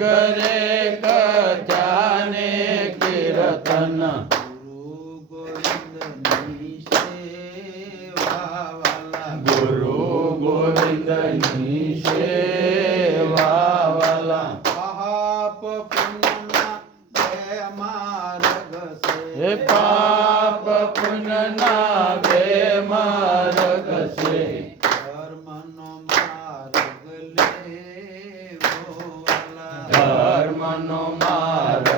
કથા નહીં કીર્તન. ગુરુ ગોવિંદની સેવા વાલા પાપ પુણ્યના બે માર્ગ છે. પાપ પુનના બે માર્ગ છે. ધર્મનો માર્ગ વાલા ધર્મનો માર્ગ